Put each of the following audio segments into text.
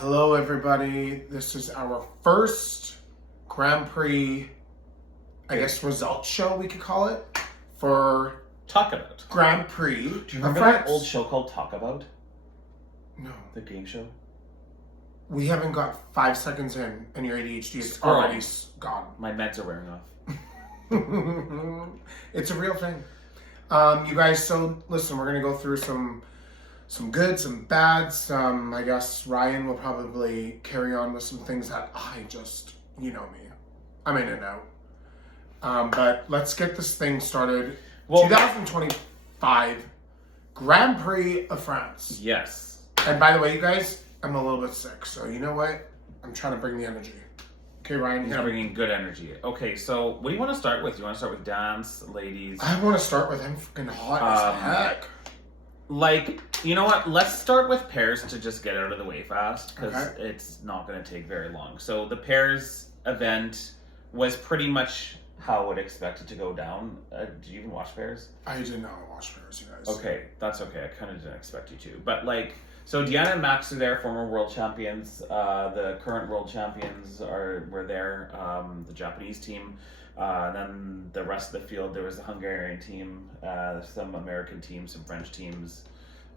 Hello, everybody. This is our first Grand Prix, I guess, results show, we could call it, for Talk About. Grand Prix. Do you remember that old show called Talk About? No. The game show? We haven't got 5 seconds in, and your ADHD is Squirrel. already gone. My meds are wearing off. It's a real thing. You guys, so listen, we're going to go through some good, some bad, some, I guess Ryan will probably carry on with some things that I just, you know me, I'm in and out. But let's get this thing started. Well, 2025 Grand Prix of France. Yes. And by the way, you guys, I'm a little bit sick, so you know what? I'm trying to bring the energy. Okay, Ryan? He's bringing good energy. Okay, so what do you want to start with? You want to start with dance, ladies? I want to start with I'm freaking hot as heck. Like, you know what? Let's start with pairs to just get out of the way fast, because Okay. it's not going to take very long. So the pairs event was pretty much how I would expect it to go down. Did you even watch pairs? I did not watch Paris, you guys. Okay, that's okay. I kind of didn't expect you to. But, like, so Deanna and Max are there, former world champions. The current world champions were there, the Japanese team. And then the rest of the field, there was the Hungarian team, some American teams, some French teams.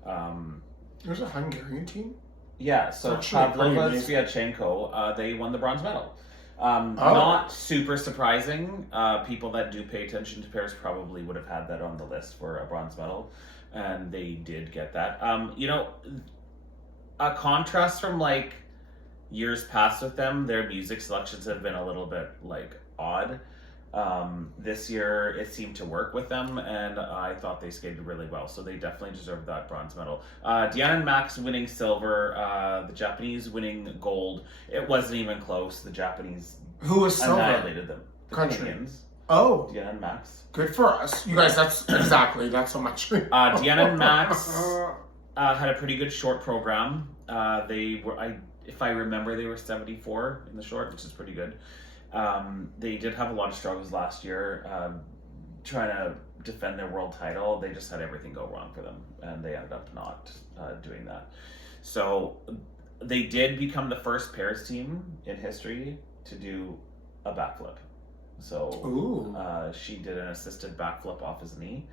There's a Hungarian team? Yeah, so Actually, pretty Pavlova amazing. Sviatchenko, they won the bronze medal. Not super surprising. People that do pay attention to pairs probably would have had that on the list for a bronze medal, and they did get that. You know, a contrast from like years past with them, their music selections have been a little bit like odd. This year it seemed to work with them, and I thought they skated really well, so they definitely deserved that bronze medal. Deanna and Max winning silver, the Japanese winning gold. It wasn't even close. The Japanese Who was silver? annihilated them. The Country. Canadians. Oh, Deanna and Max. good for us. You guys, that's how much. Deanna and Max had a pretty good short program. They were, if I remember, they were 74 in the short, which is pretty good. They did have a lot of struggles last year trying to defend their world title. They just had everything go wrong for them, and they ended up not doing that. So they did become the first pairs team in history to do a backflip. So Ooh. she did an assisted backflip off his knee.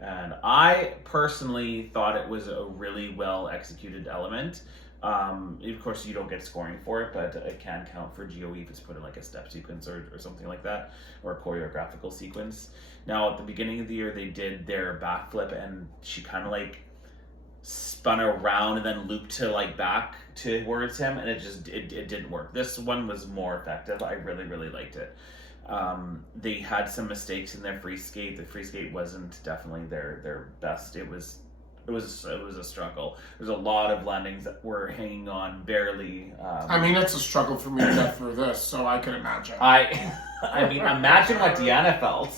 And I personally thought it was a really well executed element. Of course, you don't get scoring for it, but it can count for GOE if it's put in like a step sequence or something like that, or a choreographical sequence. Now, at the beginning of the year, they did their backflip, and she kind of like spun around and then looped to like back towards him, and it didn't work. This one was more effective. I really, really liked it. They had some mistakes in their free skate. The free skate wasn't definitely their best. It was a struggle. There's a lot of landings that were hanging on barely. I mean, it's a struggle for me to get through this, so I can imagine. I mean, imagine what Deanna felt.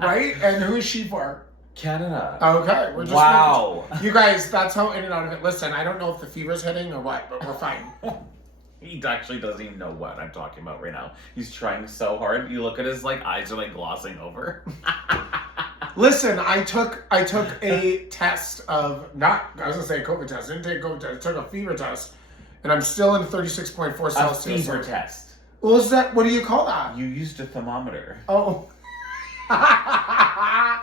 Right? And who is she for? Canada. Okay, we're just Wow. You guys, that's how in and out of it. Listen, I don't know if the fever's hitting or what, but we're fine. He actually doesn't even know what I'm talking about right now. He's trying so hard. You look at his like eyes are like glossing over. Listen, I took a test of I was gonna say a COVID test. I didn't take a COVID test. I took a fever test, and I'm still in 36.4 A Celsius. fever test. Well, is that what do you call that? You used a thermometer. Oh. I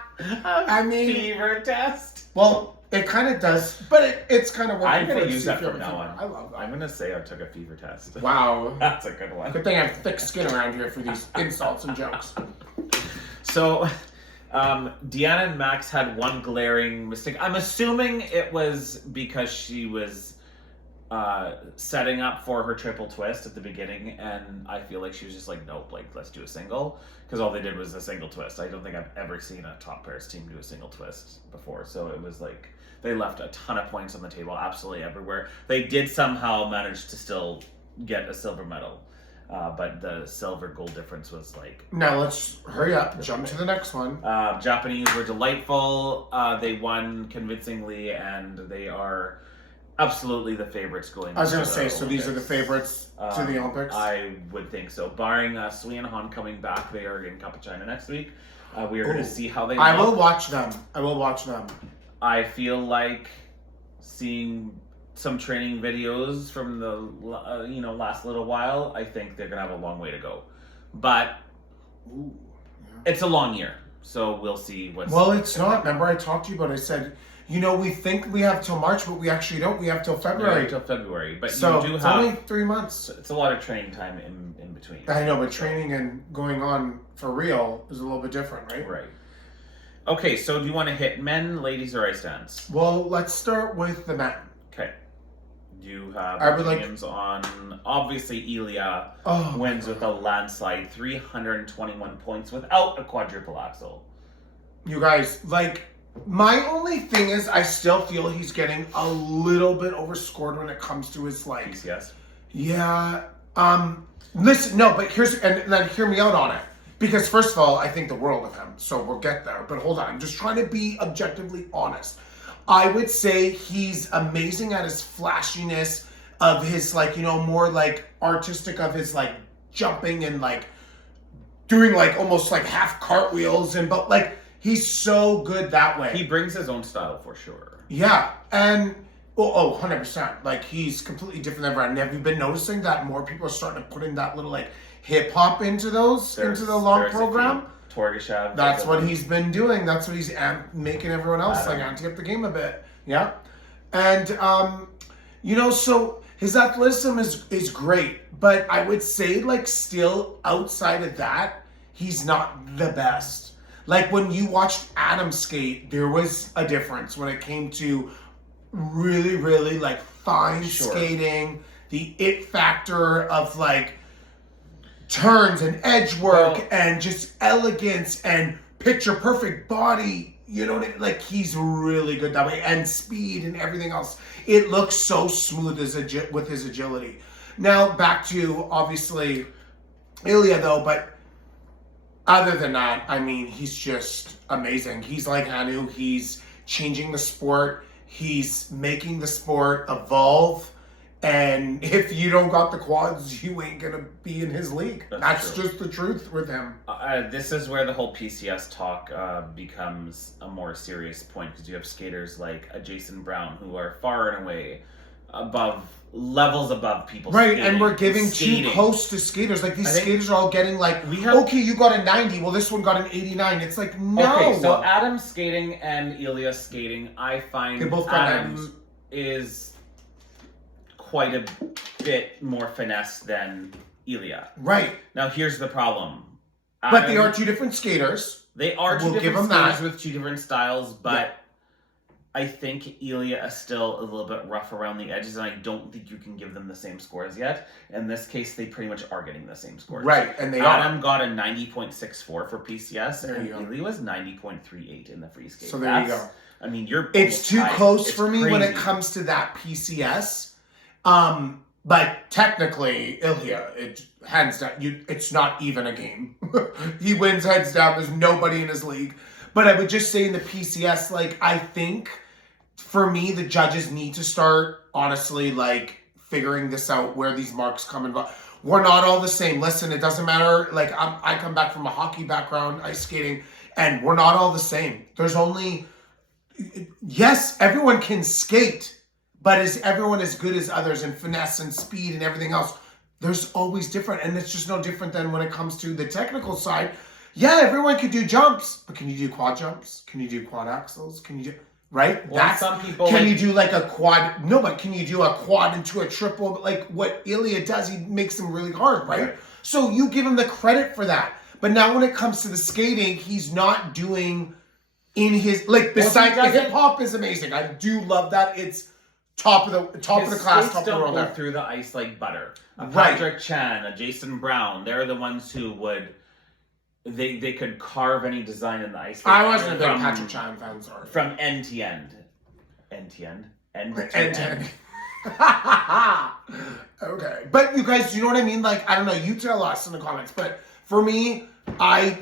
mean, fever test. well, it kind of does, but it's kind of working. I'm gonna for use see that if you from have a now fever. on. I love that. I'm gonna say I took a fever test. Wow. That's a good one. Good thing I have thick skin around here for these insults and jokes. So, Deanna and Max had one glaring mistake. I'm assuming it was because she was setting up for her triple twist at the beginning, and I feel like she was just like, nope, like let's do a single, because all they did was a single twist. I don't think I've ever seen a top pairs team do a single twist before, so it was like they left a ton of points on the table absolutely everywhere. They did somehow manage to still get a silver medal, but the silver gold difference was like. Now let's hurry up, jump to the next one. Japanese were delightful. They won convincingly, and they are absolutely the favorites going. I was going to to say, the so these are the Olympics. favorites to the Olympics? I would think so. Barring Sui and Han coming back, they are in Cup of China next week. We are going to see how they I look. will watch them. I feel like seeing some training videos from the last little while, I think they're gonna have a long way to go. But Ooh, it's a long year, so we'll see what's. Well, it's not. Remember, I talked to you about it. I said, we think we have till March, but we actually don't. We have till February. Until February, but So you do it's have only 3 months. it's a lot of training time in between. I know, but training and going on for real is a little bit different, right? Right. Okay, so do you want to hit men, ladies, or ice dance? Well, let's start with the men. Okay. Do you have I would like- opinions on, obviously, Ilya Oh, wins with a landslide, 321 points without a quadruple axel. you guys, like, my only thing is I still feel he's getting a little bit overscored when it comes to his, like, PCS. yeah, listen, no, but and then hear me out on it. Because first of all, I think the world of him, so we'll get there. But hold on, I'm just trying to be objectively honest. I would say he's amazing at his flashiness of his, like, more like artistic of his, like, jumping and like doing like almost like half cartwheels but like he's so good that way. He brings his own style for sure. Yeah, and 100%. Like he's completely different than everyone. Have you been noticing that more people are starting to put in that little like hip hop into the long program? Torgashev. That's what he's been doing. That's what he's making everyone else like amping up the game a bit. Yeah, and so his athleticism is great, but I would say like still outside of that, he's not the best. Like when you watched Adam skate, there was a difference when it came to really, really like fine skating, the it factor of like turns and edge work and just elegance and picture perfect body. You know what I mean? Like he's really good that way, and speed and everything else. It looks so smooth with his agility. Now back to obviously Ilya though, but other than that, I mean, he's just amazing. He's like Hanu. He's changing the sport. He's making the sport evolve. And if you don't got the quads, you ain't going to be in his league. That's just the truth with him. This is where the whole PCS talk becomes a more serious point, because you have skaters like a Jason Brown who are far and away levels above people. Right, skating, and we're giving too close to skaters. Like these skaters are all getting like, okay, you got a 90. Well, this one got an 89. It's like, no. Okay, so Adam skating and Ilya skating, I find they both got Adam 90s. is quite a bit more finesse than Ilya. Right. Now here's the problem. But they are two different skaters. They are two We'll give different them skaters that. with two different styles, but I think Ilya is still a little bit rough around the edges, and I don't think you can give them the same scores yet. In this case, they pretty much are getting the same scores. Right, and they Adam got a 90.64 for PCS, There and you go. Ilya was 90.38 in the free skate. So there you go. I mean, you're It's too almost close tied. for It's me when it crazy. comes to that PCS. But technically, Ilya, hands down, it's not even a game. He wins hands down. There's nobody in his league. But I would just say in the PCS, like, I think for me, the judges need to start, honestly, like, figuring this out, where these marks come in. We're not all the same. Listen, it doesn't matter. Like, I come back from a hockey background, ice skating, and we're not all the same. There's only... Yes, everyone can skate, but is everyone as good as others in finesse and speed and everything else? There's always different, and it's just no different than when it comes to the technical side. Yeah, everyone can do jumps, but can you do quad jumps? Can you do quad axles? Can you do... Right? Well, some people can you do like a quad? No, but can you do a quad into a triple? Like what Ilya does, he makes them really hard, right? So you give him the credit for that. But now when it comes to the skating, he's not doing in his like. Besides, the hip hop is amazing. I do love that. It's top of the class, top of the world. Don't go through the ice like butter. Right. Patrick Chan, a Jason Brown, they're the ones who would. They could carve any design in the ice. I wasn't a big Patrick Chan fan, sorry. From end to end. End to end. End to End end. Okay. But you guys, you know what I mean? Like, I don't know, you tell us in the comments, but for me, I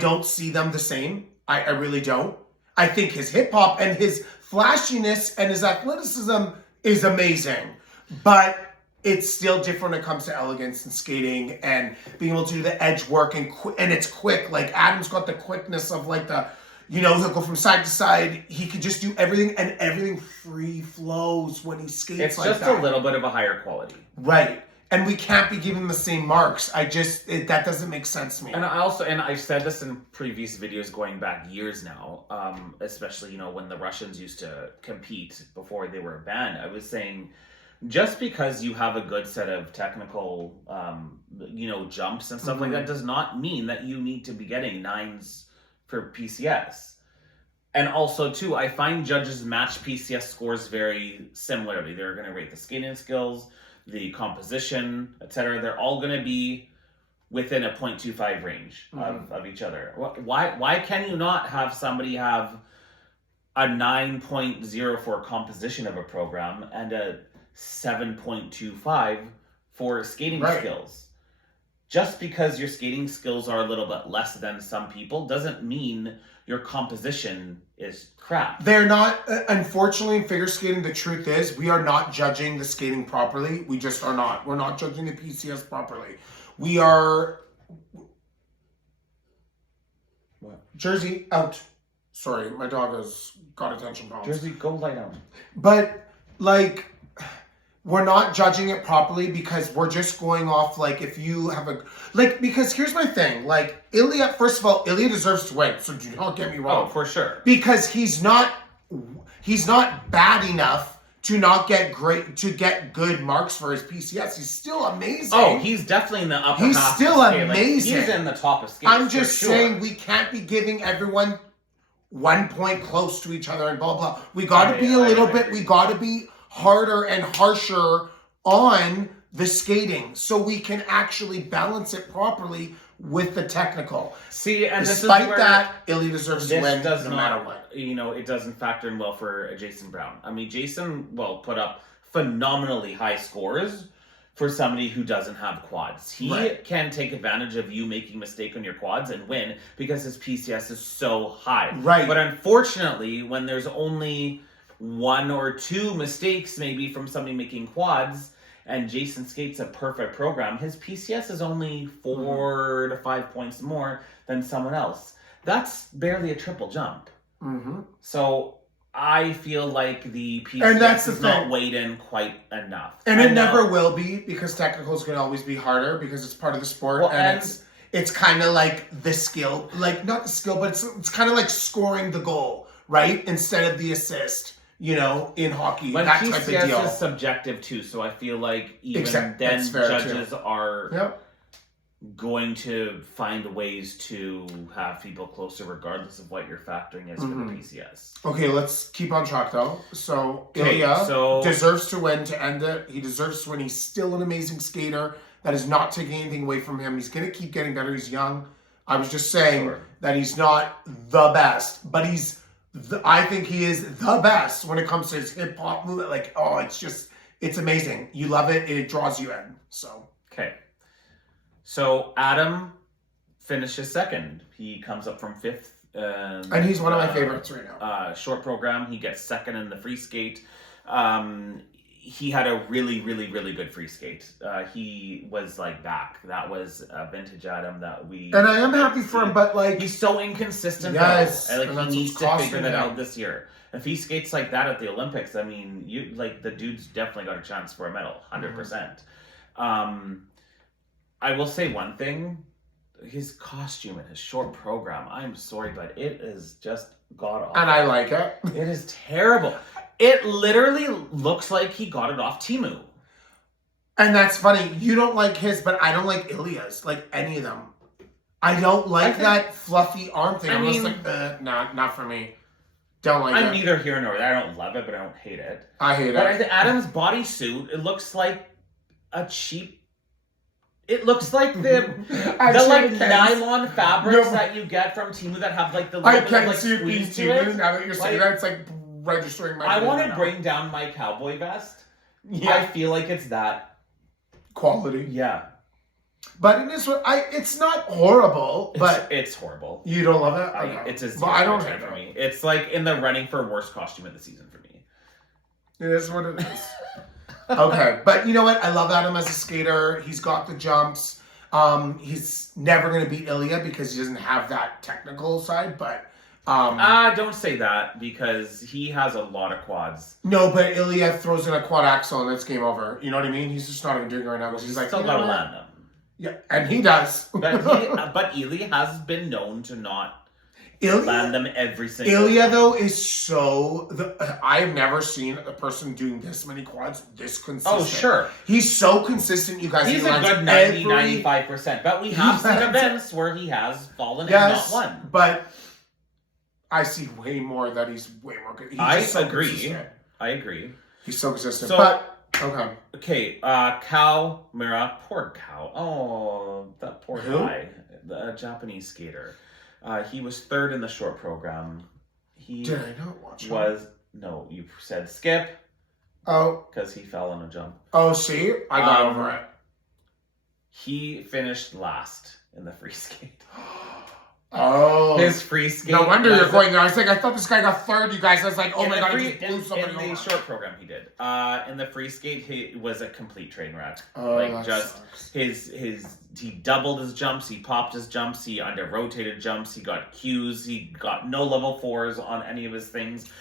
don't see them the same. I really don't. I think his hip hop and his flashiness and his athleticism is amazing. But it's still different when it comes to elegance and skating and being able to do the edge work and it's quick. Like Adam's got the quickness of like the, You know, he'll go from side to side. He could just do everything, and everything free flows when he skates It's like just that. a little bit of a higher quality. Right. And we can't be giving the same marks. That doesn't make sense to me. And I've said this in previous videos going back years now, especially, when the Russians used to compete before they were banned. I was saying, just because you have a good set of technical, jumps and stuff like that does not mean that you need to be getting 9s for PCS. And also, too, I find judges match PCS scores very similarly. They're going to rate the skating skills, the composition, etc. They're all going to be within a 0.25 range of each other. Why can you not have somebody have a 9.0 for composition of a program and a 7.25 for skating skills? Just because your skating skills are a little bit less than some people doesn't mean your composition is crap. They're not, unfortunately, in figure skating, the truth is, we are not judging the skating properly. We just are not. We're not judging the PCS properly. We are... What? Jersey, out. Sorry, my dog has got attention problems. Jersey, go lie down. But, we're not judging it properly because we're just going off, if you have because here's my thing. Ilya, first of all, Ilya deserves to win, so do not get me wrong. Oh, for sure. Because he's not bad enough to not get good marks for his PCS. He's still amazing. Oh, he's definitely in the upper half. He's still amazing. He's in the top of skates. I'm just saying we can't be giving everyone 1 point close to each other and blah, blah. We got to be a little bit, we got to be harder and harsher on the skating so we can actually balance it properly with the technical. See, and despite this is where that, Ilya deserves to win no matter what. It doesn't factor in well for Jason Brown. I mean, Jason, put up phenomenally high scores for somebody who doesn't have quads. He can take advantage of you making a mistake on your quads and win because his PCS is so high. Right. But unfortunately, when there's only 1 or 2 mistakes maybe from somebody making quads and Jason skates a perfect program, his PCS is only 4 to 5 points more than someone else. That's barely a triple jump. Mm-hmm. So I feel like the PCS is not weighed in quite enough. And it never will be because technicals can always be harder because it's part of the sport. Well, and it's kind of like the skill, not the skill, but it's kind of like scoring the goal, right? Instead of the assist. In hockey, but that PCS type of deal. Is subjective too, so I feel like even then judges are going to find ways to have people closer regardless of what your factoring is for the PCS. Okay, let's keep on track though. So Ilya deserves to win to end it. He deserves to win. He's still an amazing skater. That is not taking anything away from him. He's going to keep getting better. He's young. I was just saying that he's not the best, but I think he is the best when it comes to his hip hop movement. It's amazing. You love it. It draws you in. So. Okay. So Adam finishes second. He comes up from 5th. And he's one of my favorites right now. Short program. He gets second in the free skate. He had a really, really, really good free skate. He was back. That was a vintage Adam that we... And I am happy for him, but he's so inconsistent. Yes. He needs to figure that out this year. If he skates like that at the Olympics, I mean, the dude's definitely got a chance for a medal. 100%. I will say one thing. His costume and his short program, I'm sorry, but it is just god-awful. And I like it. It is terrible. It literally looks like he got it off Temu. And that's funny. You don't like his, but I don't like Ilya's. Any of them. I don't like that fluffy arm thing. I'm just not for me. Don't like it. I'm neither here nor there. I don't love it, but I don't hate it. I hate it. But Adam's bodysuit, it looks like a cheap... It looks like the nylon fabrics that you get from Temu that have the little I bit can't of see it being Temu. Now that you're saying that, it's registering my... I want to bring down my cowboy vest. Yeah. I feel like it's that quality. Yeah. But it is it's not horrible, but it's horrible. You don't love it? Okay. It's a zero I don't hate for me. It's in the running for worst costume of the season for me. It is what it is. Okay, but you know what? I love Adam as a skater. He's got the jumps. He's never going to beat Ilya because he doesn't have that technical side, but Don't say that because he has a lot of quads. No, but Ilya throws in a quad axle and it's game over. You know what I mean? He's just not even doing it right now because he's like, Still you know gotta what? land them. Yeah, and he does. But Ely has been known to not land them every single Ilya, time. though, is I've never seen a person doing this many quads this consistent. Oh, sure. He's so consistent, you guys. He's he a lands good 95%. But we have seen events where he has fallen and not won. But I see way more that he's way more good. I agree. He's so consistent. So, but, okay, Kao Mura, poor Kao. Oh, that poor guy. The Japanese skater. He was third in the short program. Did I not watch him? No, you said skip. Oh. Because he fell on a jump. Oh, see? I got over it. He finished last in the free skate. Oh. His free skate. No wonder you're going there. I thought this guy got third, you guys. I was like, oh my god, he just blew somebody in the short program he did. In the free skate, he was a complete train wreck. Oh, like that sucks. He doubled his jumps, he popped his jumps, he under rotated jumps, he got Qs, he got no level 4s on any of his things,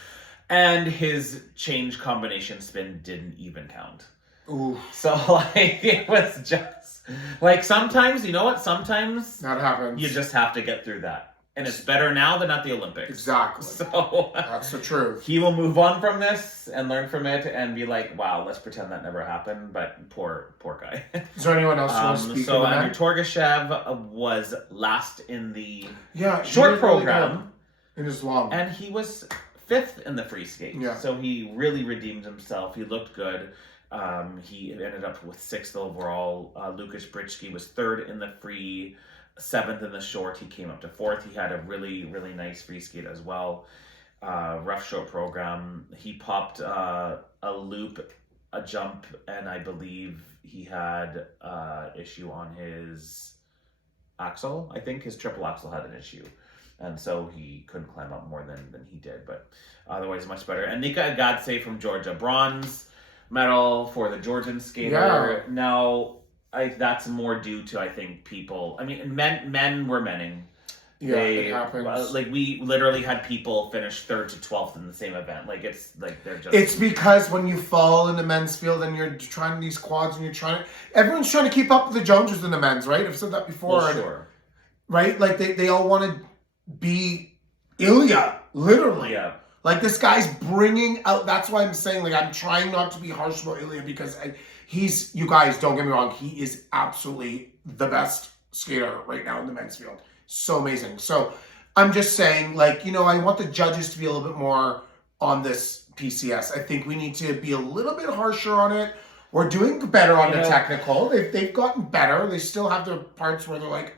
and his change combination spin didn't even count. Ooh. So like it was just like sometimes, you know what? Sometimes that happens. You just have to get through that. And it's better now than at the Olympics. Exactly. So that's the truth. He will move on from this and learn from it and be like, wow, let's pretend that never happened. But poor guy. Is there anyone else who wants to speak? So Andrew Torgashev was last in the short program. Really in his long. And he was 5th in the free skate. Yeah. So he really redeemed himself. He looked good. He ended up with 6th overall. Lukas Britschke was 3rd in the free, 7th in the short. He came up to 4th. He had a really, really nice free skate as well. Rough short program. He popped a loop, a jump, and I believe he had issue on his axle. I think his triple axle had an issue. And so he couldn't climb up more than he did. But otherwise, much better. And Nika Agadze from Georgia, bronze medal for the Georgian skater. Yeah. Now, that's more due to, I think, people. I mean, men were menning. Yeah, it happens. Like, we literally had people finish 3rd to 12th in the same event. Like, it's like they're just. It's because when you fall in the men's field and you're trying these quads and everyone's trying to keep up with the Joneses in the men's, right? I've said that before. Well, sure. Right? Like, they all want to be Ilya, literally. Yeah. Like, this guy's bringing out, that's why I'm saying, like, I'm trying not to be harsh about Ilya because you guys, don't get me wrong, he is absolutely the best skater right now in the men's field. So amazing. So I'm just saying, like, I want the judges to be a little bit more on this PCS. I think we need to be a little bit harsher on it. We're doing better on the technical. They've gotten better. They still have their parts where they're, like,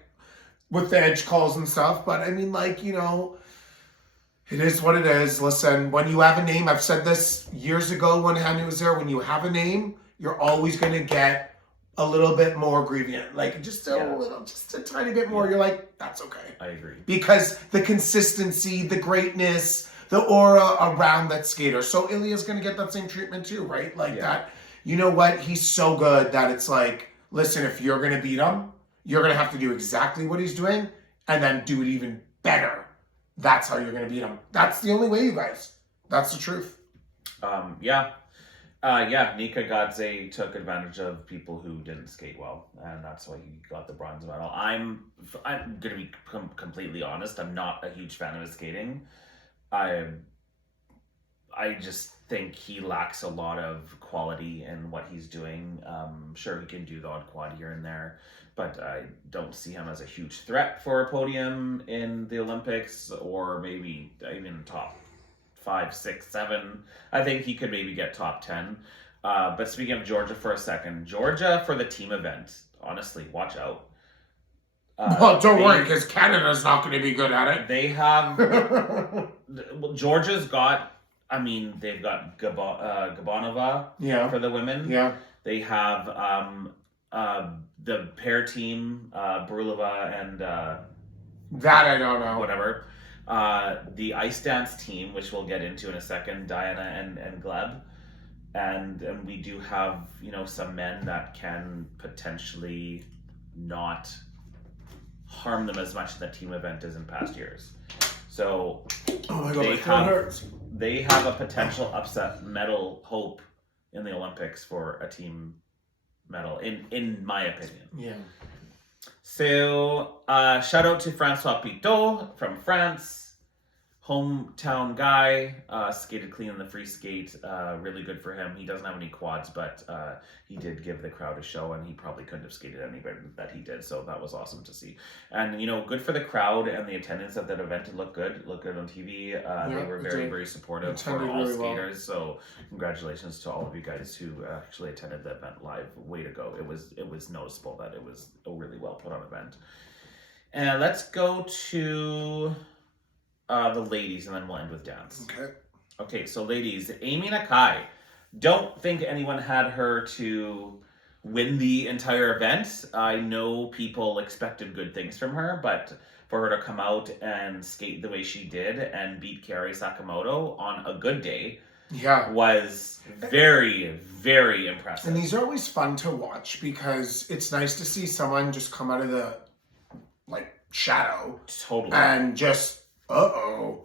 with the edge calls and stuff. But, I mean, like, it is what it is. Listen, when you have a name, I've said this years ago when Henry was there, when you have a name, you're always going to get a little bit more grievant. Like, just a tiny bit more. You're like, that's okay. I agree. Because the consistency, the greatness, the aura around that skater. So Ilya's going to get that same treatment too, right? Like that. You know what? He's so good that it's like, listen, if you're going to beat him, you're going to have to do exactly what he's doing and then do it even better. That's how you're going to beat him. That's the only way, you guys. That's the truth. Nika Gadze took advantage of people who didn't skate well, and that's why he got the bronze medal. I'm going to be completely honest. I'm not a huge fan of his skating. I just think he lacks a lot of quality in what he's doing. Sure, he can do the odd quad here and there, but I don't see him as a huge threat for a podium in the Olympics or maybe even top 5, 6, 7. I think he could maybe get top 10. But speaking of Georgia for a second, Georgia for the team event, honestly, watch out. Don't worry, because Canada's not going to be good at it. They have... Georgia's got... I mean, they've got Gabanova for the women. Yeah. They have the pair team, Brulova and... that I don't know. Whatever. The ice dance team, which we'll get into in a second, Diana and Gleb. And we do have, some men that can potentially not harm them as much as the team event is in past years. So Oh my god, They my throat have- hurts. they have a potential upset medal hope in the Olympics for a team medal, in my opinion. Yeah. So, shout out to Francois Pitot from France. Hometown guy, skated clean in the free skate. Really good for him. He doesn't have any quads, but he did give the crowd a show, and he probably couldn't have skated any better than that he did. So that was awesome to see. And good for the crowd and the attendance at that event. It looked good. It looked good on TV. They were it very, did. very supportive for Attended all really well. skaters. So congratulations to all of you guys who actually attended the event live. Way to go! It was noticeable that it was a really well put on event. And let's go to the ladies, and then we'll end with dance. Okay. Okay, so ladies, Amy Nakai. Don't think anyone had her to win the entire event. I know people expected good things from her, but for her to come out and skate the way she did and beat Kari Sakamoto on a good day Yeah. was very, very impressive. And these are always fun to watch because it's nice to see someone just come out of the shadow Totally. and just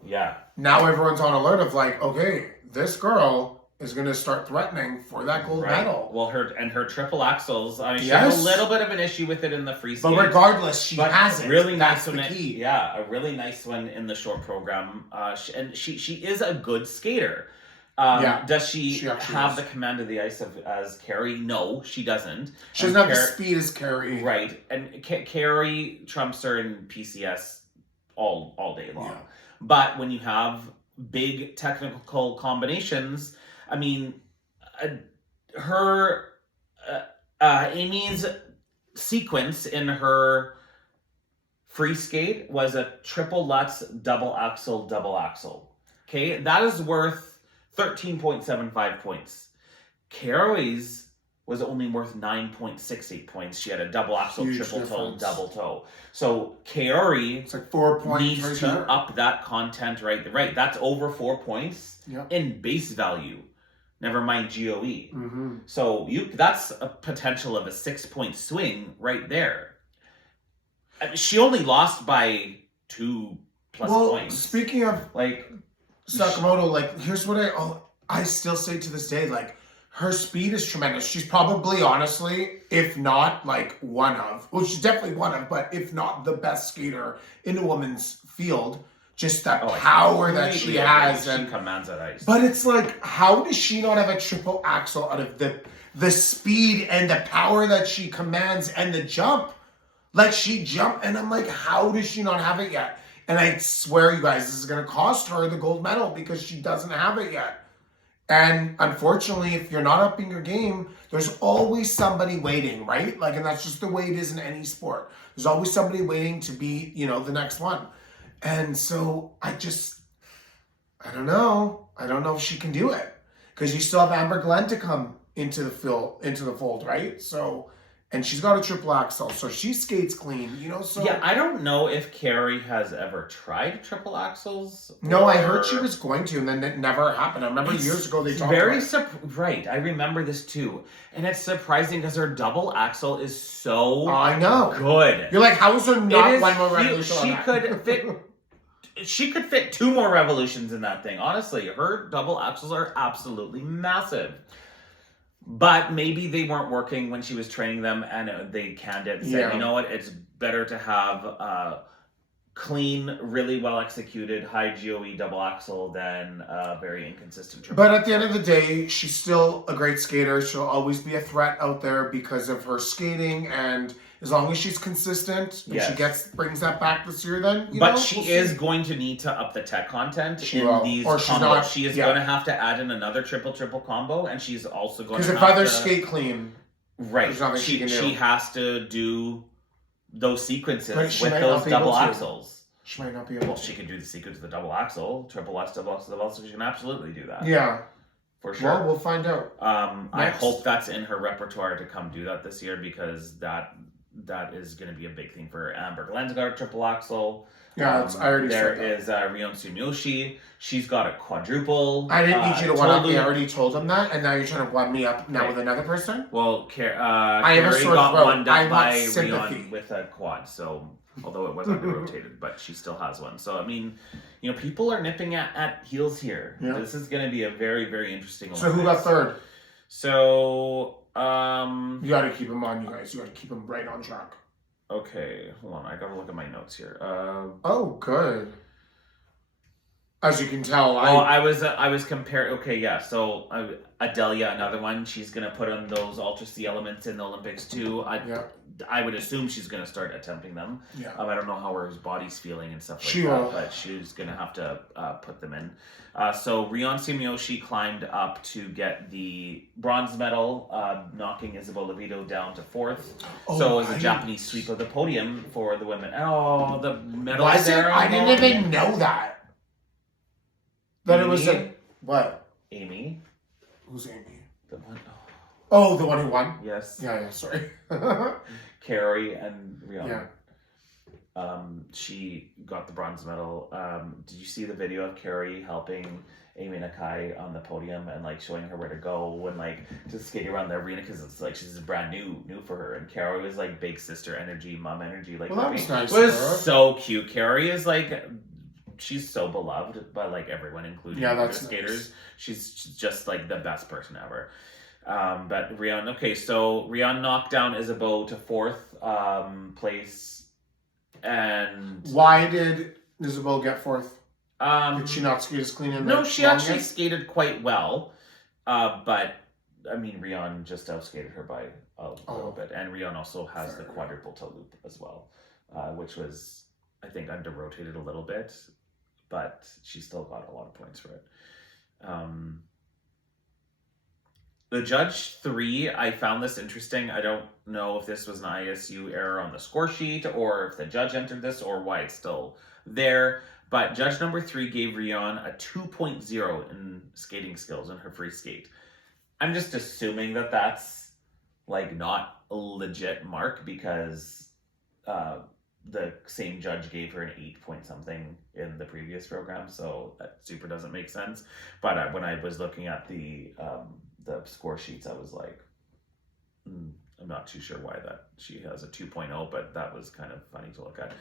Yeah. now everyone's on alert of okay, this girl is gonna start threatening for that gold medal. Well, her triple axels. I mean, she Yes. had a little bit of an issue with it in the free skate. But regardless, she But has it. really That's nice the one. key. Yeah, a really nice one in the short program. And she is a good skater. Yeah, Does she she actually have is. the command of the ice as Carrie? No, she doesn't. She doesn't have the speed as Carrie. Right, and Carrie trumps her in PCS all day long. Yeah. But when you have big technical combinations, I mean, Amy's sequence in her free skate was a triple Lutz double axel. Okay, that is worth 13.75 points. Carrie's was only worth 9.68 points. She had a double axel, Huge triple difference. toe, double toe. So Carrie It's 4 points needs right to there. up that content right. That's over 4 points Yep. in base value. Never mind GOE. Mm-hmm. So that's a potential of a 6-point swing right there. I mean, she only lost by 2+ points. Speaking of Sakamoto, here's what I still say to this day, her speed is tremendous. She's probably, honestly, if not she's definitely one of, but if not the best skater in the women's field. Just that power that she has. She commands that ice. But it's how does she not have a triple axel out of the speed and the power that she commands and the jump? She jumped, and I'm how does she not have it yet? And I swear, you guys, this is going to cost her the gold medal because she doesn't have it yet. And unfortunately, if you're not upping your game, there's always somebody waiting, right? And that's just the way it is in any sport. There's always somebody waiting to be, the next one. And so I don't know. I don't know if she can do it because you still have Amber Glenn to come into the fold, right? So, and she's got a triple axel, so she skates clean, So yeah, I don't know if Carrie has ever tried triple axels. No, I heard she was going to, and then it never happened. I remember years ago they talked about it. Right, I remember this too, and it's surprising because her double axel is so I know. good. You're how is there not It is one more huge. revolution on that? She could fit 2 more revolutions in that thing. Honestly, her double axles are absolutely massive. But maybe they weren't working when she was training them, and they canned it and said, you know what, it's better to have clean, really well executed, high GOE double axle than very inconsistent triple. But at the end of the day, she's still a great skater. She'll always be a threat out there because of her skating, and as long as she's consistent and she brings that back this year, then she is going to need to up the tech content these combos. Not, she is going to have to add in another triple combo, and she's also going to because if others skate clean, there's nothing she can do. She has to do those sequences with those double axles. She might not be able to. Well, she could do the sequence of the double axle, triple X, double X, double X, so she can absolutely do that. Yeah. For sure. Well, we'll find out. I hope that's in her repertoire to come do that this year because that is going to be a big thing for Amber. Glenn's got a triple axel. Yeah, I already There said that. is Rion Sumiyoshi. She's got a quadruple. I didn't need you to one up me. I Tolu- already told him that, and now you're trying to one me up now Okay. with another person. Well, I have a Carrie sore got throat. one I done want by sympathy. Rion with a quad, so although it was under rotated, but she still has one. So I mean, people are nipping at heels here. Yeah. This is going to be a very, very interesting. So who got third? So You got to keep him on, you guys. You got to keep him right on track. okay, hold on. I got to look at my notes here. Oh, good. As you can tell, I was comparing. Okay, yeah. So Adelia, another one. She's gonna put on those Ultra C elements in the Olympics too. I would assume she's gonna start attempting them. Yeah. I don't know how her body's feeling and stuff like She that, will. but she's gonna have to put them in. So Rion Sumiyoshi climbed up to get the bronze medal, knocking Isabel Levito down to fourth. Oh, So it was a right. Japanese sweep of the podium for the women. Oh, the medal Was it? there. I didn't even know that. That it was Amy? what? Amy. Who's Amy? The one. Oh, the one who won. Yes. Yeah. Sorry. Carrie and Rion. Yeah. She got the bronze medal. Did you see the video of Carrie helping Amy Nakai on the podium and showing her where to go and to skate around the arena because it's she's brand new for her, and Carrie was big sister energy, mom energy. Well, that was nice It was of her. so cute. Carrie is she's so beloved by everyone, including the skaters. Nice. She's just the best person ever. But Rion, okay, so Rion knocked down Isabeau to fourth place, and Why did Isabel get fourth? Did she um, not skate as clean in no, the she long actually end? skated quite well, but I mean Rion just outskated her by a little bit, and Rion also has the quadruple toe loop as well, which was I think under rotated a little bit, but she still got a lot of points for it. The Judge 3, I found this interesting. I don't know if this was an ISU error on the score sheet or if the judge entered this or why it's still there. But Judge number 3 gave Rion a 2.0 in skating skills in her free skate. I'm just assuming that that's not a legit mark because the same judge gave her an 8 point something in the previous program, so that super doesn't make sense. But when I was looking at the score sheets, I was I'm not too sure why that she has a 2.0, but that was kind of funny to look at.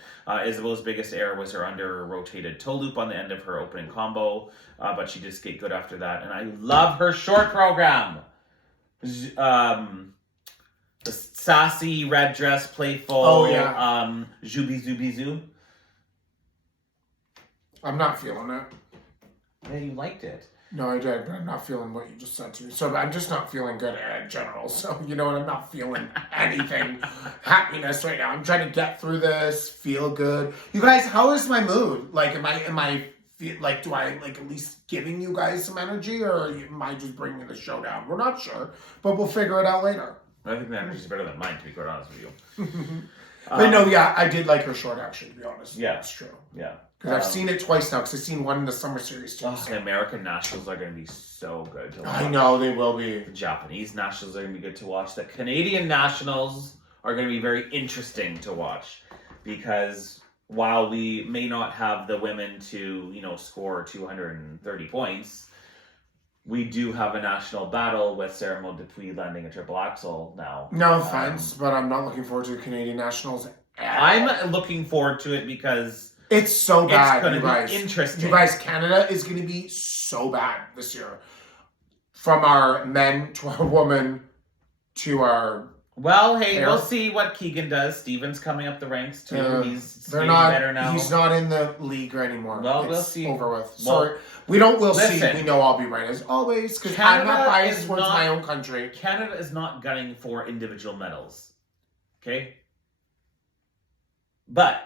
Isabel's biggest error was her under rotated toe loop on the end of her opening combo, but she did skate good after that. And I love her short program. The sassy red dress, playful. Oh, yeah. Zooby. I'm not feeling it. Yeah, you liked it. No, I did, but I'm not feeling what you just said to me. So I'm just not feeling good in general. So you know what? I'm not feeling anything happiness right now. I'm trying to get through this, feel good. You guys, how is my mood? Am I do I at least giving you guys some energy, or am I just bringing the show down? We're not sure, but we'll figure it out later. I think the energy's better than mine, to be quite honest with you. But no, yeah, I did like her short, actually, to be honest. Yeah. That's true. Yeah. Because I've seen it twice now, because I've seen one in the summer series, too. The American Nationals are going to be so good to watch. I know, they will be. The Japanese Nationals are going to be good to watch. The Canadian Nationals are going to be very interesting to watch because while we may not have the women to, score 230 points, we do have a national battle with Sarah Maud Dupuis landing a triple axel now. No offense, but I'm not looking forward to the Canadian Nationals at all. I'm looking forward to it because it's so bad, it's going you to guys. be interesting. You guys, Canada is going to be so bad this year. From our men to our women to our... Well, hey, Air. we'll see what Keegan does. Steven's coming up the ranks too. He's they're skating not better now. He's not in the league anymore. Well, It's we'll see. Over with. Well, Sorry, we'll see. listen. We know I'll be right as always because I'm Canada not biased is towards not- my own country. Canada is not gunning for individual medals. Okay? But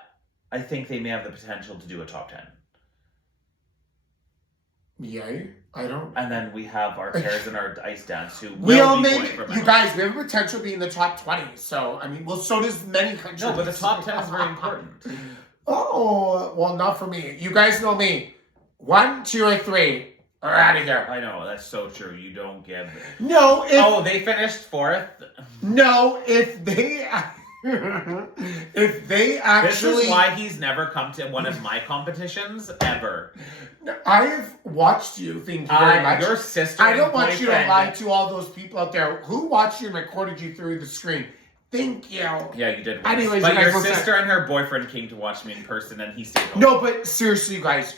I think they may have the potential to do a top 10. Yay! I don't. And then we have our pairs in our ice dance who We all will be made going for you medals. guys. We have a potential to be in the top 20. So I mean, well, so does many countries. No, but the top 10 is very important. Oh well, not for me. You guys know me. 1, 2, or 3 are out of here. I know, that's so true. You don't give... No, if Oh, they finished 4th? no, if they If they This actually, is why he's never come to one of my competitions ever. I've watched you. Thank you very much. Your sister. I and don't want you to boyfriend- lie to all those people out there who watched you and recorded you through the screen. Thank you. Yeah, you did. Anyways, but you guys your listen. sister and her boyfriend came to watch me in person, and he stayed home. No, but seriously, you guys,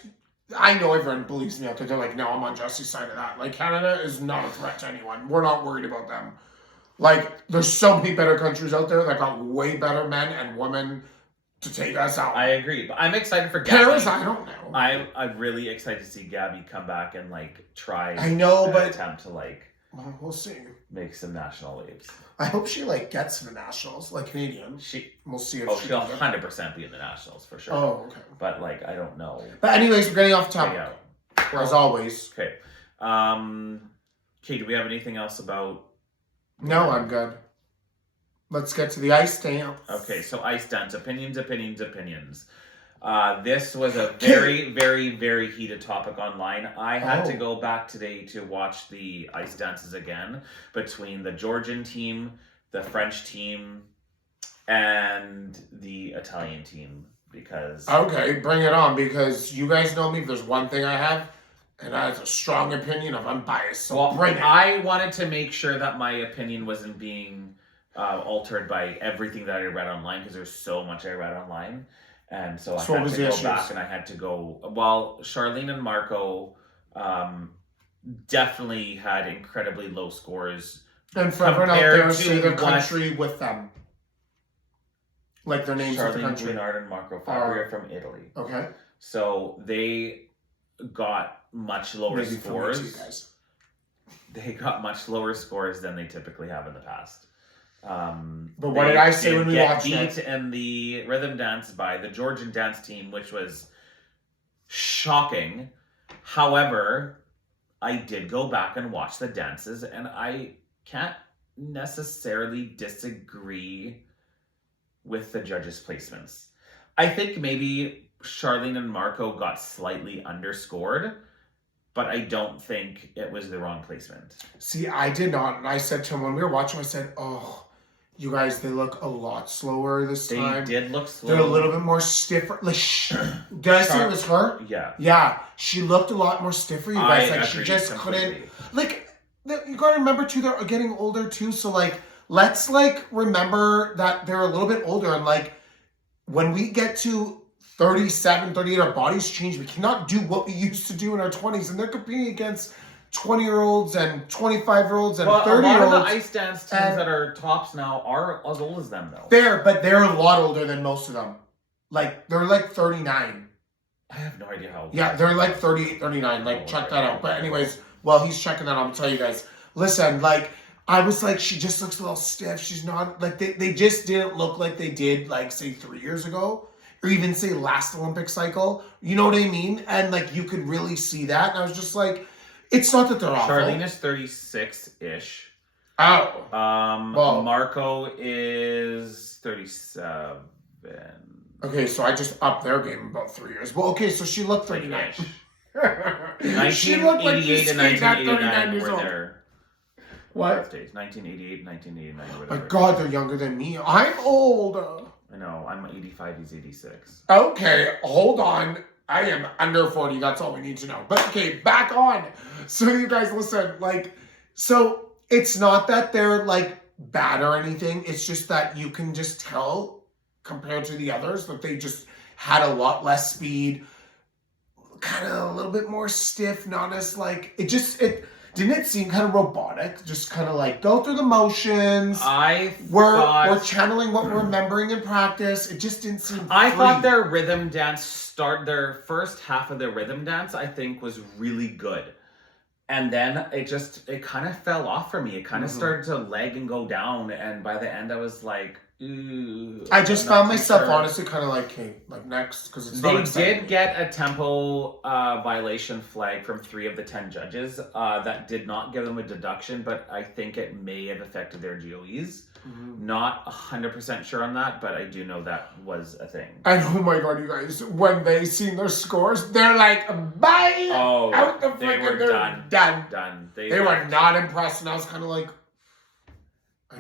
I know everyone believes me out there. They're like, no, I'm on Jesse's side of that. Like, Canada is not a threat to anyone. We're not worried about them. Like, there's so many better countries out there that got way better men and women to take us out. I agree, but I'm excited for Gabby. Paris, I don't know. I'm really excited to see Gabby come back and like try. I know, but attempt to like well, we'll see. make some national waves. I hope she like gets to the nationals, like Canadian. We'll see if She'll can 100% be in the nationals for sure. Oh, okay. But like I don't know. But anyways, we're getting off topic Yeah. as always. Okay. Okay. Do we have anything else about? No, I'm good. Let's get to the ice dance. Okay, so ice dance opinions. This was a very, very, very heated topic online. I had to go back today to watch the ice dances again between the Georgian team, the French team, and the Italian team because Okay, bring it on, because you guys know me. If there's one thing I have, and that is a strong opinion of unbiased. So bring it. I wanted to make sure that my opinion wasn't being altered by everything that I read online because there's so much I read online. And so I had to go back and I had to go. Well, Charlene and Marco definitely had incredibly low scores. And for everyone out there, compared say to their what- country with them. Like their names of the Charlene country. Guinard and Marco Fabri are from Italy. Okay. So they got much lower Maybe for me too, scores. guys. They got much lower scores than they typically have in the past. But what did I say when we watched beat it? in the rhythm dance by the Georgian dance team, which was shocking. However, I did go back and watch the dances, and I can't necessarily disagree with the judges' placements. I think maybe Charlene and Marco got slightly underscored, but I don't think it was the wrong placement. See, I did not. And I said to him when we were watching, I said, oh, you guys, they look a lot slower this time. They did look slow. They're a little bit more stiffer. Like, did I say it was her? Yeah. Yeah, she looked a lot more stiffer, you guys. I Like, she agree just completely. couldn't. Like, you gotta remember, too, they're getting older, too. So, like, let's, like, remember that they're a little bit older. And, like, when we get to 37, 38, our bodies change. We cannot do what we used to do in our 20s. And they're competing against 20-year-olds and 25-year-olds and 30-year-olds. A lot of the ice dance teams that are tops now are as old as them, though. But they're a lot older than most of them. Like, they're like 39. I have no idea how old. Yeah, they're like 38, 39. Like, check that out. But anyways, while he's checking that out, I'll tell you guys. Listen, like, I was like, she just looks a little stiff. She's not, like, they just didn't look like they did, like, say, 3 years ago. Or even, say, last Olympic cycle. You know what I mean? And, like, you could really see that. And I was just like, it's not that they're awful. Charlene is 36-ish. Oh. Well, Marco is 37. Okay, so I just upped their game about 3 years. Well, okay, so she looked 39. She looked like she 1988 and skated at 39 1989 years were old. their What? birthdays. 1988, 1989, My whatever. God, they're younger than me. I'm old. I know. I'm 85. He's 86. Okay, hold on. I am under 40. That's all we need to know. But okay, back on. So you guys listen, like, so it's not that they're like bad or anything. It's just that you can just tell compared to the others that they just had a lot less speed, kind of a little bit more stiff, not as like, didn't it seem kind of robotic? Just kind of like go through the motions. We're channeling what we're remembering in practice. It just didn't seem I free. thought their rhythm dance their first half of their rhythm dance, I think, was really good. And then it kind of fell off for me. It kind of started to lag and go down. And by the end, I was like, ooh. I just found myself honestly kind of like, hey, like next, because it's not They exciting. did get a tempo violation flag from 3 of the 10 judges. That did not give them a deduction, but I think it may have affected their GOEs. Mm-hmm. Not 100% sure on that, but I do know that was a thing. And oh my God, you guys, when they seen their scores, they're like, bye! Oh, out the they freaking, were they're done. done. Done. They were not impressed, and I was kind of like,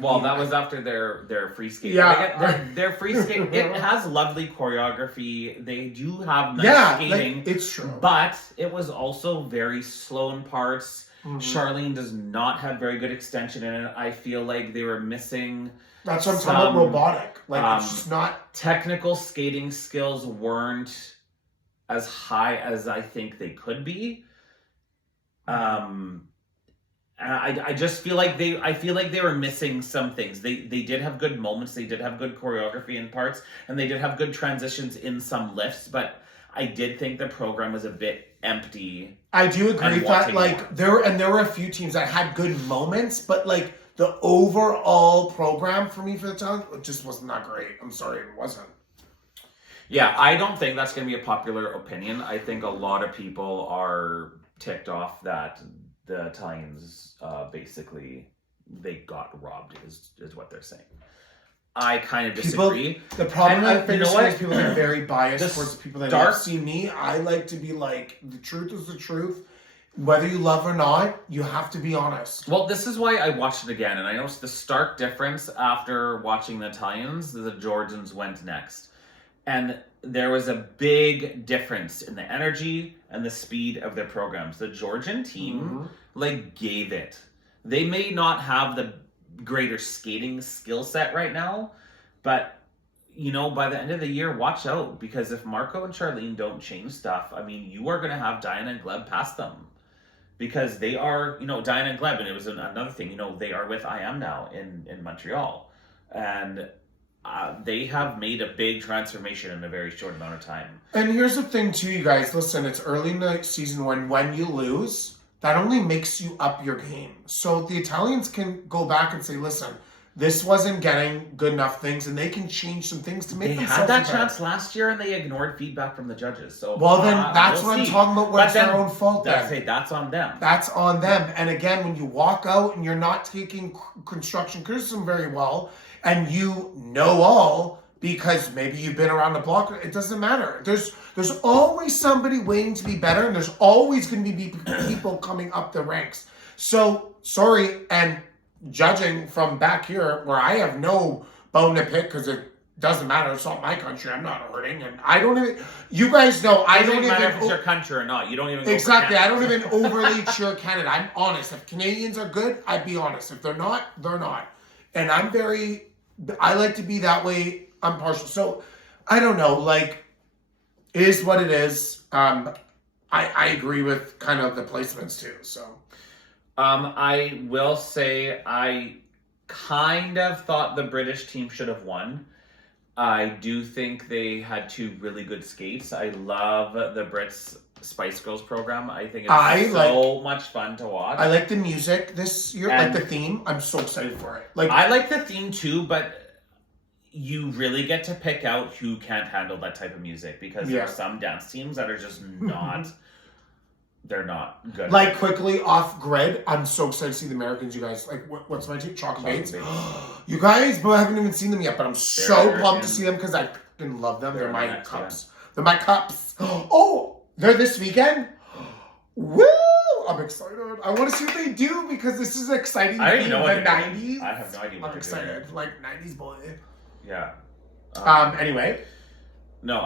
Well, that was after their free skate. Yeah. Like, their free skate, it has lovely choreography. They do have nice yeah, skating. like, it's true. But it was also very slow in parts. Mhm. Charlene does not have very good extension in it. I feel like they were missing That's what I'm talking about, robotic. Like, it's just not... technical skating skills weren't as high as I think they could be. I just feel like they were missing some things. They did have good moments, they did have good choreography in parts, and they did have good transitions in some lifts, but I did think the program was a bit empty. I do agree that, like, there were a few teams that had good moments, but, like, the overall program for me for the time just wasn't that great. I'm sorry, it wasn't. Yeah, I don't think that's going to be a popular opinion. I think a lot of people are ticked off that the Italians basically, they got robbed, is what they're saying. I kind of disagree. The problem I think is people are very biased This towards the people that don't see me. I like to be like, the truth is the truth. Whether you love or not, you have to be honest. Well, this is why I watched it again, and I noticed the stark difference after watching the Italians. The Georgians went next. And there was a big difference in the energy and the speed of their programs. The Georgian team, like, gave it. They may not have the greater skating skill set right now, but, you know, by the end of the year, watch out, because if Marco and Charlene don't change stuff, I mean, you are going to have Diana and Gleb pass them. Because they are, you know, Diana and Gleb, and it was another thing, you know, they are with I Am now in Montreal. And they have made a big transformation in a very short amount of time. And here's the thing too, you guys. Listen, it's early in the season when you lose, that only makes you up your game. So the Italians can go back and say, listen, this wasn't getting good enough things, and they can change some things to make themselves They had that better. chance last year, and they ignored feedback from the judges. So, well, then that's what I'm talking about, where it's their own fault then. That's on them. That's on them. And again, when you walk out and you're not taking construction criticism very well, and you know all, because maybe you've been around the block, it doesn't matter. There's always somebody waiting to be better, and there's always going to be people coming up the ranks. So, sorry, and judging from back here, where I have no bone to pick, because it doesn't matter, it's not my country, I'm not hurting, and I don't even, you guys know, I don't even... It doesn't matter if it's your country or not, you don't even exactly, I don't even overly cheer Canada. I'm honest. If Canadians are good, I'd be honest. If they're not, they're not. And I like to be that way. I'm partial. So, I don't know, like, it is what it is. I agree with kind of the placements too, so. I will say I kind of thought the British team should have won. I do think they had two really good skates. I love the Brits Spice Girls program. I think it's so much fun to watch. I like the music this year, like the theme. I'm so excited for it. Like, I like the theme too, but you really get to pick out who can't handle that type of music, because there are some dance teams that are just not... They're not good. Like, quickly off grid, I'm so excited to see the Americans, you guys. Like, what's my team? Chocolate Bates. You guys, but I haven't even seen them yet, but I'm so pumped to see them because I fucking love them. They're my cups. Yeah. They're my cups. Oh, they're this weekend? Woo! I'm excited. I want to see what they do, because this is exciting. I didn't know what the 90s. I have no idea what I'm excited. Doing. Like, 90s boy. Yeah. Anyway. No,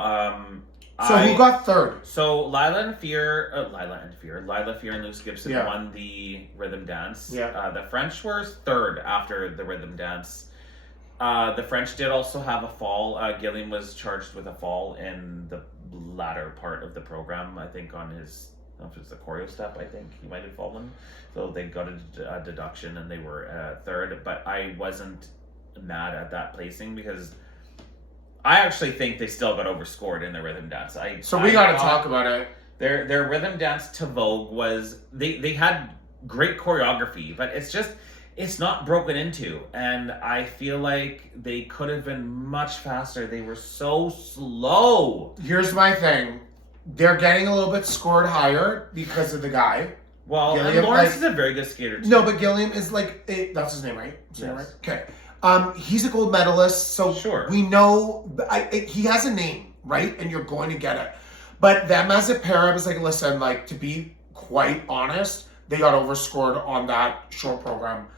So who got third? So Lila Fear and Luce Gibson won the rhythm dance. Yeah. The French were third after the rhythm dance. The French did also have a fall. Gilliam was charged with a fall in the latter part of the program. I think on his, I don't know if it's the choreo step, I think he might have fallen. So they got a deduction and they were third. But I wasn't mad at that placing, because I actually think they still got overscored in the rhythm dance. We got to talk about it. Their rhythm dance to Vogue was, they had great choreography, but it's not broken into. And I feel like they could have been much faster. They were so slow. Here's my thing. They're getting a little bit scored higher because of the guy. Well, Gilliam, and Lawrence is a very good skater too. No, but Gilliam is like, that's his name, right? Is that right? Okay. He's a gold medalist, so we know he has a name, right? And you're going to get it. But them as a pair, I was like, listen, like, to be quite honest, they got overscored on that short program.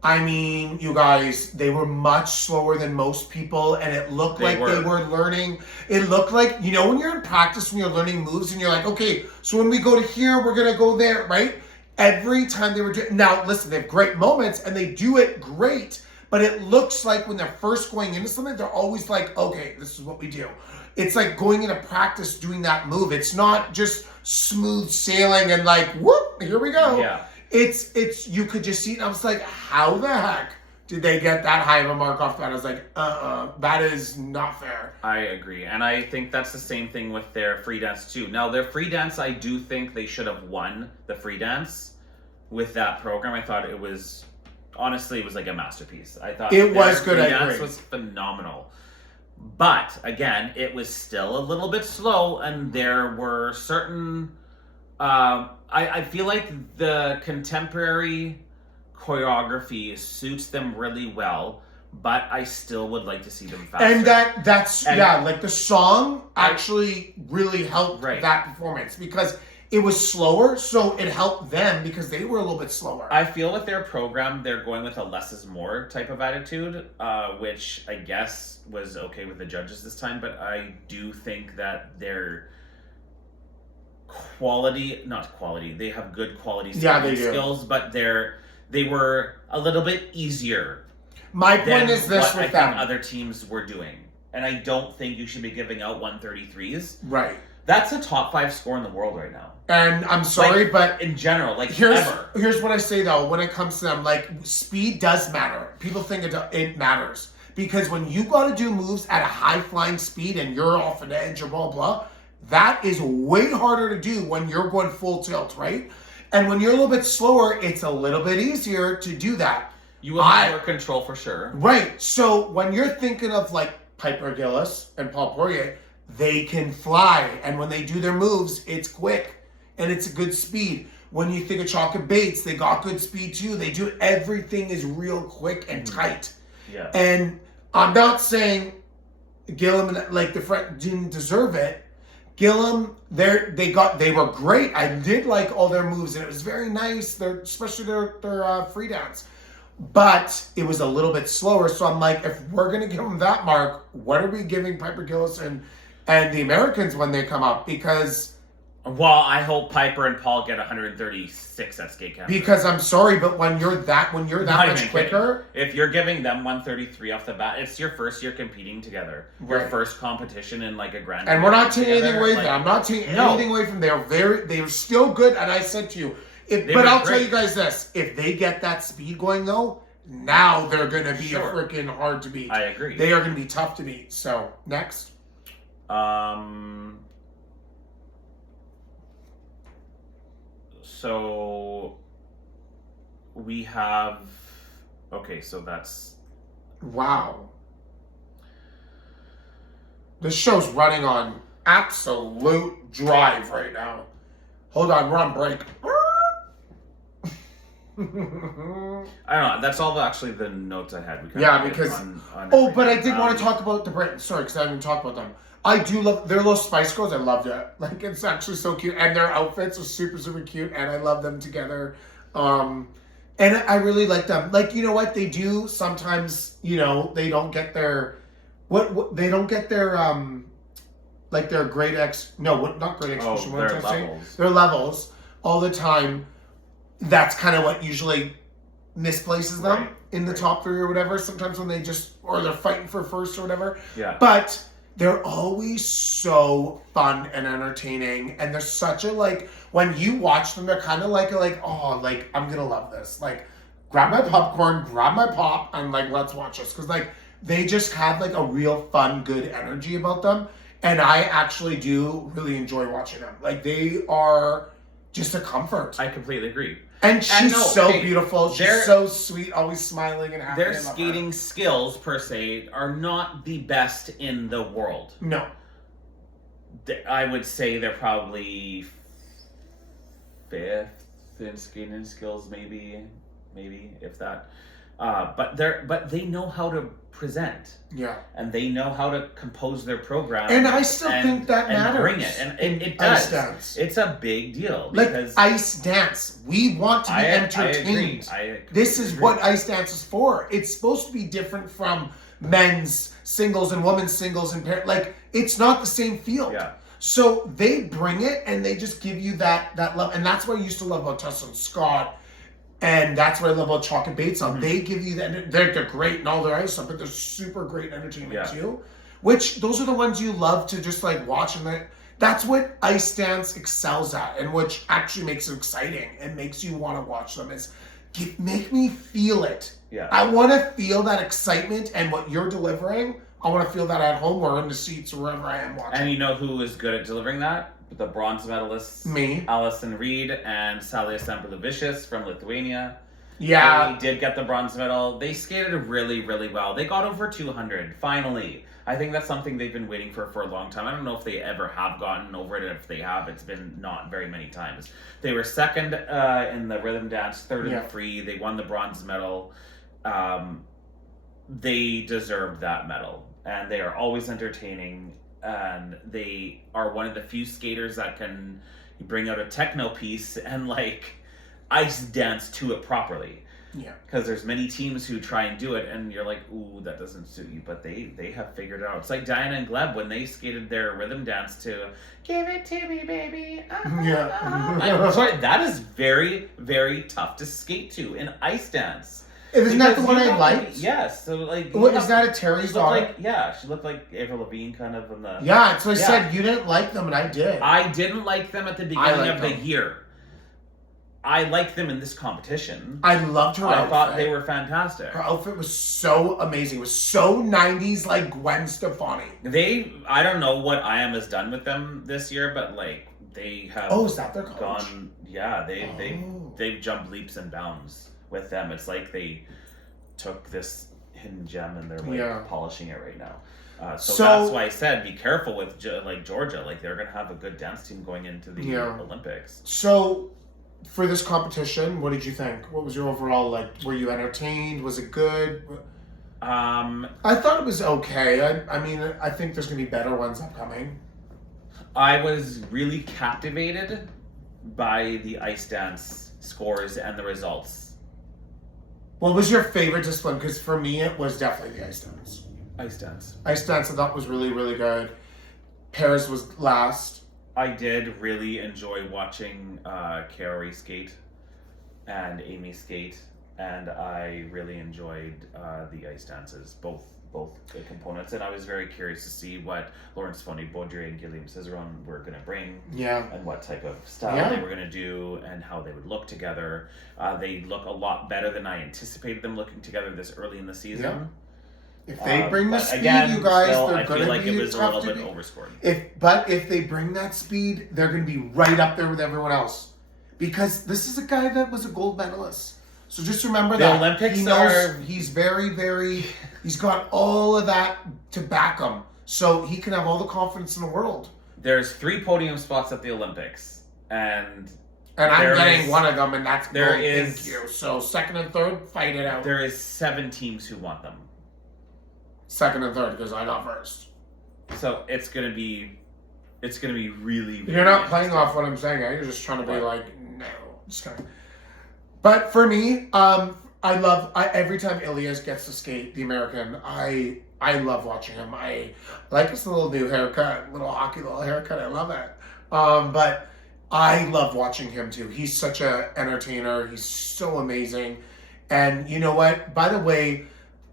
I mean, you guys, they were much slower than most people, and it looked like they were learning. It looked like, you know, when you're in practice, when you're learning moves, and you're like, okay, so when we go to here, we're going to go there, right? Every time they were doing, now listen, they have great moments, and they do it great, but it looks like when they're first going into something, they're always like, okay, this is what we do. It's like going into practice doing that move. It's not just smooth sailing and like, whoop, here we go. Yeah. It's you could just see it. I was like, how the heck did they get that high of a mark off that? I was like, that is not fair. I agree. And I think that's the same thing with their free dance too. Now their free dance, I do think they should have won the free dance with that program. I thought it was, honestly, it was like a masterpiece. I thought it was good. Free dance was phenomenal. But again, it was still a little bit slow, and there were certain I feel like the contemporary choreography suits them really well, but I still would like to see them faster. And that's like the song actually really helped that performance because it was slower, so it helped them because they were a little bit slower. I feel with their program, they're going with a less is more type of attitude, which I guess was okay with the judges this time, but I do think that their they have good quality skills, but they were a little bit easier. My point is this with them. Other teams were doing. And I don't think you should be giving out 133s. Right. That's a top 5 score in the world right now. And I'm sorry, but in general, here's what I say though, when it comes to them, like speed does matter. People think it matters. Because when you gotta do moves at a high flying speed and you're off an edge or blah blah, that is way harder to do when you're going full tilt, right? And when you're a little bit slower, it's a little bit easier to do that. You will have more control for sure. Right. So when you're thinking of like Piper Gillis and Paul Poirier, they can fly. And when they do their moves, it's quick and it's a good speed. When you think of Chocolate Bates, they got good speed too. They do everything is real quick and tight. Yeah. And I'm not saying Gillum and like the front didn't deserve it. Gillum, they were great. I did like all their moves, and it was very nice. Especially their free dance, but it was a little bit slower. So I'm like, if we're gonna give them that mark, what are we giving Piper Gillis and the Americans when they come up? Because well, I hope Piper and Paul get 136 at Skate Camp. Because I'm sorry, but when you're that much quicker, if you're giving them 133 off the bat, it's your first year competing together. Your first competition in like a grand. And we're not taking anything away from them. I'm not taking anything away from them. They're still good. And I said to you, but I'll tell you guys this: if they get that speed going though, now they're gonna be a freaking hard to beat. I agree. They are gonna be tough to beat. So next. So we have so that's wow. This show's running on absolute drive right now. Hold on, we're on break. I don't know. That's all actually the notes I had. Because but I did want to talk about the Britons. Sorry, because I didn't talk about them. I do love their little Spice Girls. I loved it. Like it's actually so cute, and their outfits are super super cute, and I love them together. And I really like them. Like you know what they do sometimes. You know they don't get their they don't get their like their grade X. No, not grade execution. What am I saying? Their levels all the time. That's kind of what usually misplaces them in the top 3 or whatever. Sometimes when they or they're fighting for first or whatever. Yeah. But they're always so fun and entertaining, and they're such a when you watch them, they're kind of like I'm gonna love this. Like, grab my popcorn, grab my pop, and let's watch this because they just have a real fun, good energy about them, and I actually do really enjoy watching them. Like they are just a comfort. I completely agree. And she's so beautiful. She's so sweet, always smiling and happy. Their skating skills, per se, are not the best in the world. No. I would say they're probably 5th in skating skills, maybe if that. but they know how to present, Yeah. and they know how to compose their program. And I still think that and matters. bring it, and it Ice does. dance. It's a big deal Like because ice dance. We want to be entertained. I agree. This is what ice dance is for. It's supposed to be different from men's singles and women's singles and like it's not the same field. Yeah. So they bring it and they just give you that love, and that's what I used to love about Tessa and Scott, and that's what I love about Chalk and Bates. Mm-hmm. They give you that. They're great and all their ice stuff, but they're super great entertainment Yeah. too. Which those are the ones you love to just like watch, and that's what ice dance excels at, and which actually makes it exciting and makes you want to watch them. Is make me feel it. Yeah. I want to feel that excitement, and what you're delivering, I want to feel that at home or in the seats or wherever I am watching. And you know who is good at delivering that? The bronze medalists. Me. Alison Reed and Salia Sampralivicius from Lithuania. Yeah. They did get the bronze medal. They skated really, really well. They got over 200, finally. I think that's something they've been waiting for a long time. I don't know if they ever have gotten over it, and if they have, it's been not very many times. They were second in the rhythm dance, third in the free. They won the bronze medal. They deserved that medal, and they are always entertaining, and they are one of the few skaters that can bring out a techno piece and like ice dance to it properly. Yeah. Because there's many teams who try and do it, and you're like, ooh, that doesn't suit you. But they have figured it out. It's like Diana and Gleb when they skated their rhythm dance to "Give It to Me, Baby." Yeah. I'm sorry, that is very, very tough to skate to in ice dance. Isn't that the one Because I you liked? have- Yes. So like, What, you is have- that a Terry's she looked daughter? like, yeah, she looked like Avril Lavigne kind of in the. Yeah, so I Yeah. said you didn't like them, and I did. I didn't like them at the I beginning like of the them. year. I liked them in this competition. I loved her outfit. I thought they were fantastic. Her outfit was so amazing. It was so 90s, like Gwen Stefani. I don't know what I Am has done with them this year, but like they have. Oh, is that their coach? Gone? Yeah, Oh. they've jumped leaps and bounds with them. It's like they took this hidden gem and they're like polishing it right now. So that's why I said be careful with like Georgia. Like they're gonna have a good dance team going into the Olympics. So for this competition, what did you think? What was your overall like? Were you entertained? Was it good? I thought it was okay. I mean, I think there's gonna be better ones upcoming. I was really captivated by the ice dance scores and the results. What was your favorite discipline? Because for me, it was definitely the ice dance. Ice dance. Ice dance I thought was really, really good. Paris was last. I did really enjoy watching Kaori skate and Amy skate, and I really enjoyed the ice dances, both the components, and I was very curious to see what Laurence Foney, Baudry, and Guillaume Cizeron were going to bring, and what type of style they were going to do, and how they would look together. They look a lot better than I anticipated them looking together this early in the season. Yeah. If they bring the speed, again, you guys, still, they're I going feel to like be it was a tough little to bit beat. overscored. If they bring that speed, they're going to be right up there with everyone else. Because this is a guy that was a gold medalist. So just remember The that. Olympics he knows he's very, very, he's got all of that to back him. So he can have all the confidence in the world. There's 3 podium spots at the Olympics, and I'm getting one of them, and that's there gold. is- Thank you. So second and third, fight it out. there is 7 teams who want them. Second and third, because I got first. So it's gonna be really, really. You're not playing off what I'm saying. You're just trying to be like, no. Just kind of. But for me, every time Ilias gets to skate, the American, I love watching him. I like his little new haircut, little hockey little haircut. I love it. But I love watching him too. He's such an entertainer. He's so amazing. And you know what? By the way,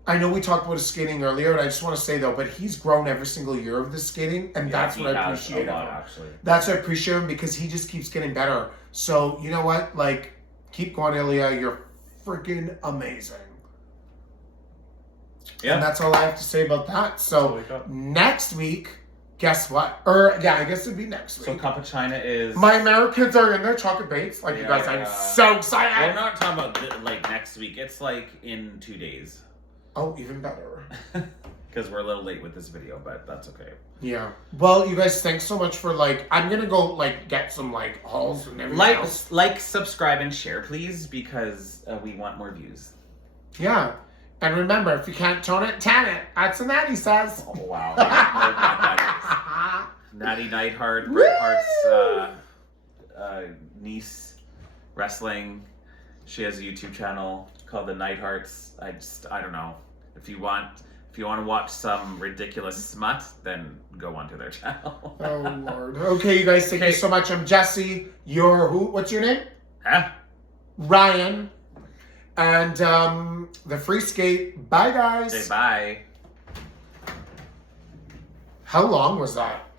I know we talked about his skating earlier, and I just want to say though, but he's grown every single year of this skating, and that's what I appreciate. Actually. That's what I appreciate him, because he just keeps getting better. So you know what? Like, keep going, Ilya. You're freaking amazing. Yeah. And that's all I have to say about that. So next week, guess what? I guess it'd be next week. So Cup of China is. My Americans are in their chocolate bakes. Like, you guys, I'm so excited. We're not talking about like next week. It's like in 2 days. Oh, even better. Because we're a little late with this video, but that's okay. Yeah. Well, you guys, thanks so much for I'm gonna go get some hauls and everything else. Like, subscribe, and share, please, because we want more views. Yeah. And remember, if you can't tone it, tan it. That's what Natty says. Oh, wow. Yeah, Natty Neidhart, Bret Hart's niece, wrestling. She has a YouTube channel called The Neidharts. I don't know. If you want to watch some ridiculous smut, then go onto their channel. Oh, Lord. Okay, you guys, thank you so much. I'm Jesse. You're who? What's your name? Huh? Ryan. And the Free Skate. Bye, guys. Say bye. How long was that?